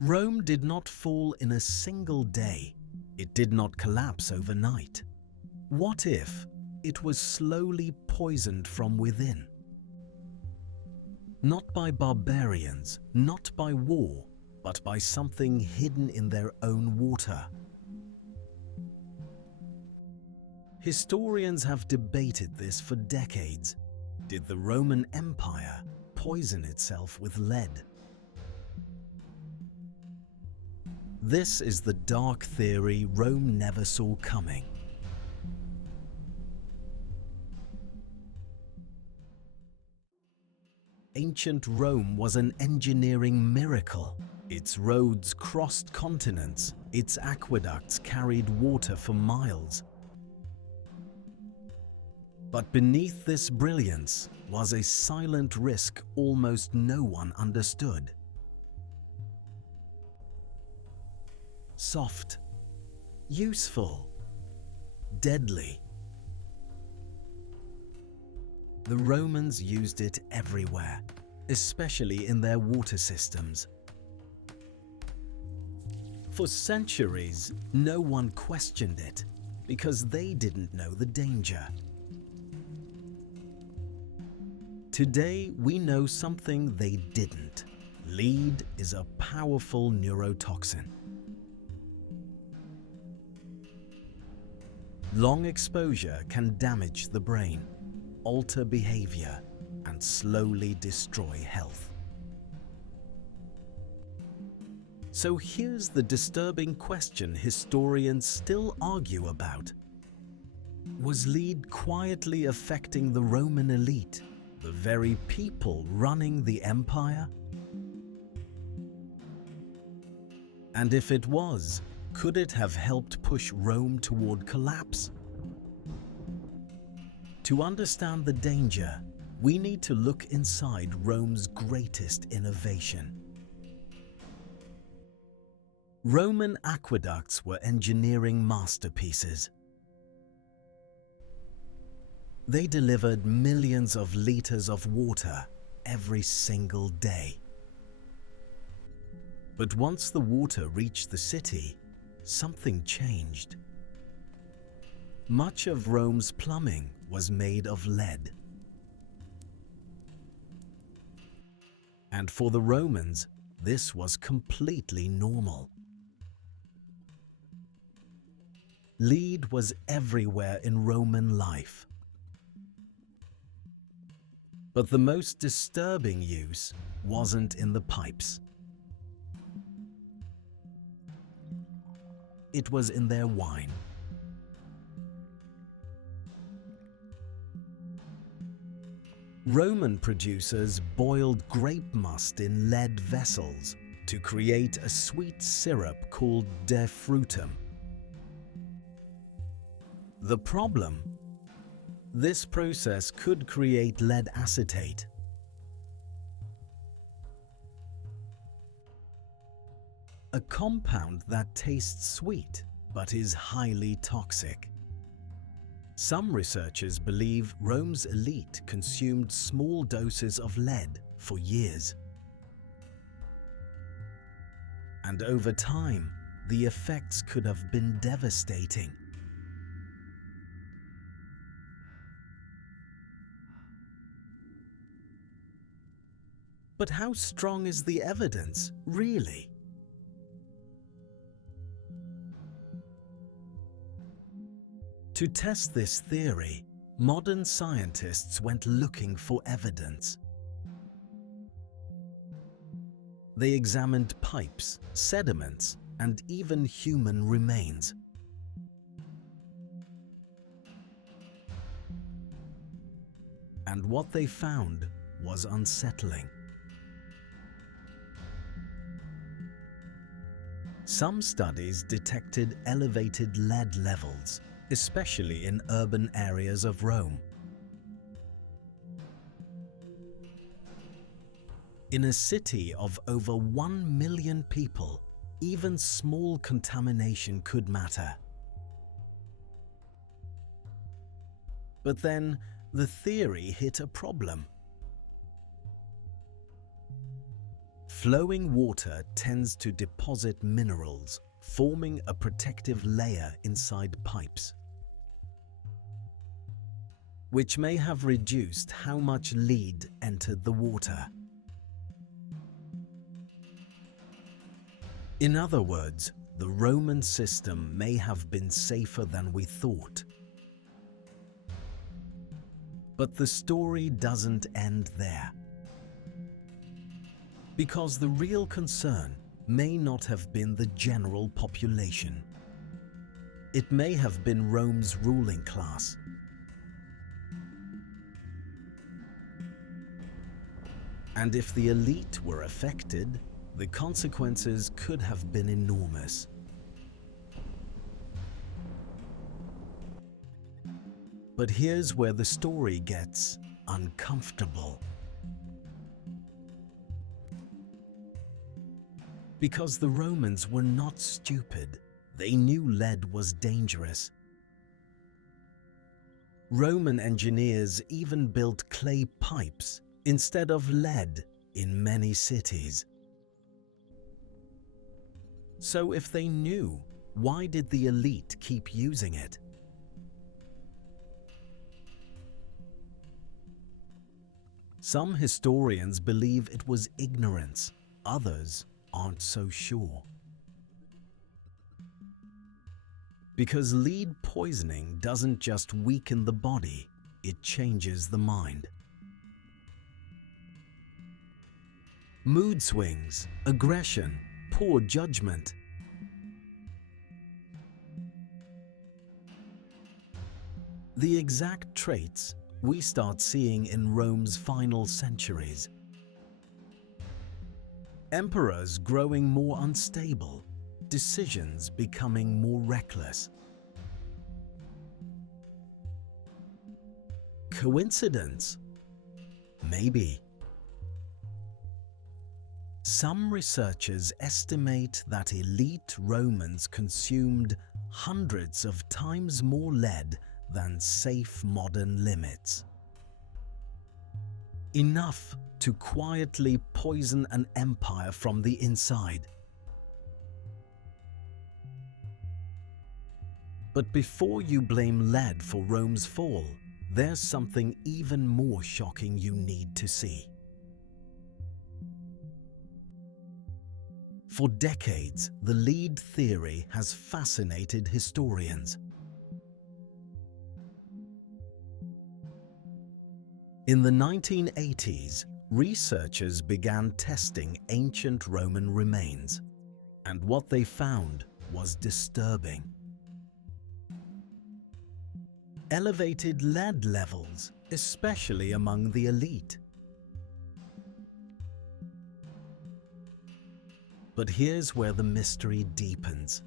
Rome did not fall in a single day. It did not collapse overnight. What if it was slowly poisoned from within? Not by barbarians, not by war, but by something hidden in their own water. Historians have debated this for decades. Did the Roman Empire poison itself with lead? This is the dark theory Rome never saw coming. Ancient Rome was an engineering miracle. Its roads crossed continents, its aqueducts carried water for miles. But beneath this brilliance was a silent risk almost no one understood. Soft, useful, deadly. The Romans used it everywhere, especially in their water systems. For centuries, no one questioned it because they didn't know the danger. Today, we know something they didn't. Lead is a powerful neurotoxin. Long exposure can damage the brain, alter behavior, and slowly destroy health. So here's the disturbing question historians still argue about. Was lead quietly affecting the Roman elite, the very people running the empire? And if it was, could it have helped push Rome toward collapse? To understand the danger, we need to look inside Rome's greatest innovation. Roman aqueducts were engineering masterpieces. They delivered millions of liters of water every single day. But once the water reached the city, something changed. Much of Rome's plumbing was made of lead. And for the Romans, this was completely normal. Lead was everywhere in Roman life. But the most disturbing use wasn't in the pipes. It was in their wine. Roman producers boiled grape must in lead vessels to create a sweet syrup called de frutum. The problem? This process could create lead acetate. A compound that tastes sweet but is highly toxic. Some researchers believe Rome's elite consumed small doses of lead for years. And over time, the effects could have been devastating. But how strong is the evidence, really? To test this theory, modern scientists went looking for evidence. They examined pipes, sediments, and even human remains. And what they found was unsettling. Some studies detected elevated lead levels, especially in urban areas of Rome. In a city of over 1 million people, even small contamination could matter. But then, the theory hit a problem. Flowing water tends to deposit minerals, forming a protective layer inside pipes, which may have reduced how much lead entered the water. In other words, the Roman system may have been safer than we thought. But the story doesn't end there. Because the real concern may not have been the general population. It may have been Rome's ruling class. And if the elite were affected, the consequences could have been enormous. But here's where the story gets uncomfortable. Because the Romans were not stupid, they knew lead was dangerous. Roman engineers even built clay pipes instead of lead in many cities. So if they knew, why did the elite keep using it? Some historians believe it was ignorance, others aren't so sure. Because lead poisoning doesn't just weaken the body, it changes the mind. Mood swings, aggression, poor judgment. The exact traits we start seeing in Rome's final centuries. Emperors growing more unstable, decisions becoming more reckless. Coincidence? Maybe. Some researchers estimate that elite Romans consumed hundreds of times more lead than safe modern limits. Enough to quietly poison an empire from the inside. But before you blame lead for Rome's fall, there's something even more shocking you need to see. For decades, the lead theory has fascinated historians. In the 1980s, researchers began testing ancient Roman remains, and what they found was disturbing. Elevated lead levels, especially among the elite. But here's where the mystery deepens.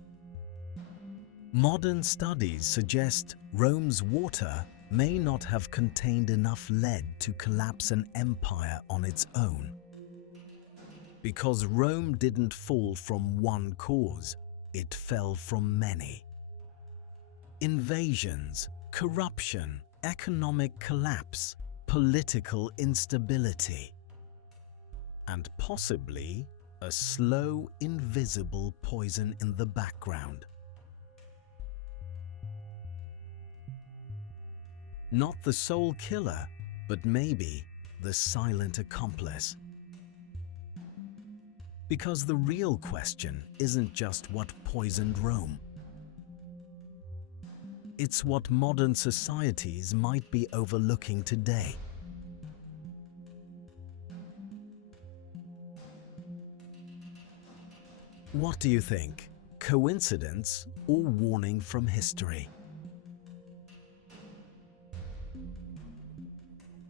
Modern studies suggest Rome's water may not have contained enough lead to collapse an empire on its own. Because Rome didn't fall from one cause, it fell from many. Invasions, corruption, economic collapse, political instability, and possibly a slow, invisible poison in the background. Not the sole killer, but maybe the silent accomplice. Because the real question isn't just what poisoned Rome. It's what modern societies might be overlooking today. What do you think? Coincidence or warning from history?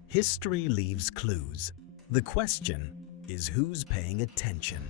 History leaves clues. The question is, who's paying attention?